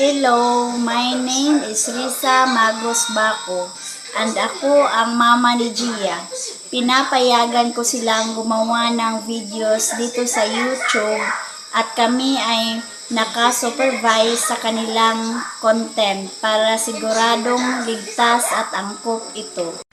Hello, my name is Risa Magos Baco and ako ang mama ni Gia. Pinapayagan ko silang gumawa ng videos dito sa YouTube at kami ay naka-supervise sa kanilang content para siguradong ligtas at angkop ito.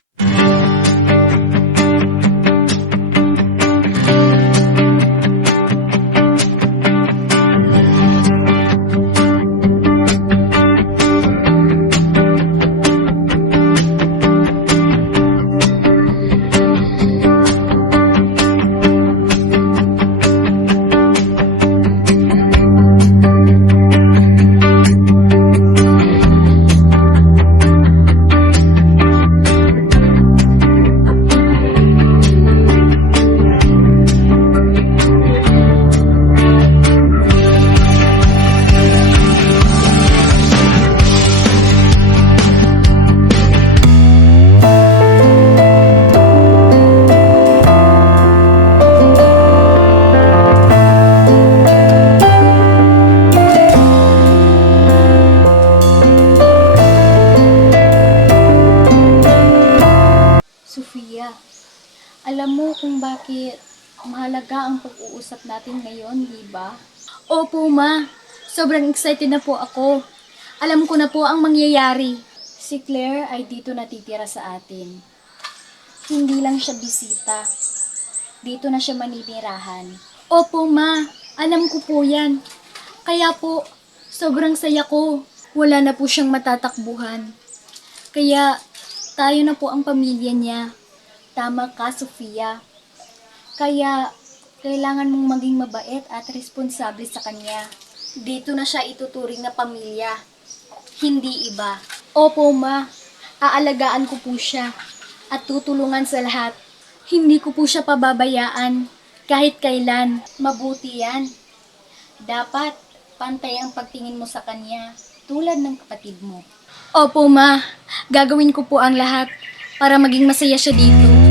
Sofia, alam mo kung bakit mahalaga ang pag-uusap natin ngayon, di ba? Opo, ma. Sobrang excited na po ako. Alam ko na po ang mangyayari. Si Claire ay dito natitira sa atin. Hindi lang siya bisita. Dito na siya maninirahan. Opo, ma. Alam ko po yan. Kaya po, sobrang saya ko. Wala na po siyang matatakbuhan. Kaya, tayo na po ang pamilya niya. Tama ka, Sofia. Kaya, kailangan mong maging mabait at responsable sa kanya. Dito na siya ituturing na pamilya. Hindi iba. Opo, ma. Aalagaan ko po siya. At tutulungan sa lahat. Hindi ko po siya pababayaan. Kahit kailan. Mabuti yan. Dapat, pantay ang pagtingin mo sa kanya. Tulad ng kapatid mo. Opo, ma. Gagawin ko po ang lahat para maging masaya siya dito.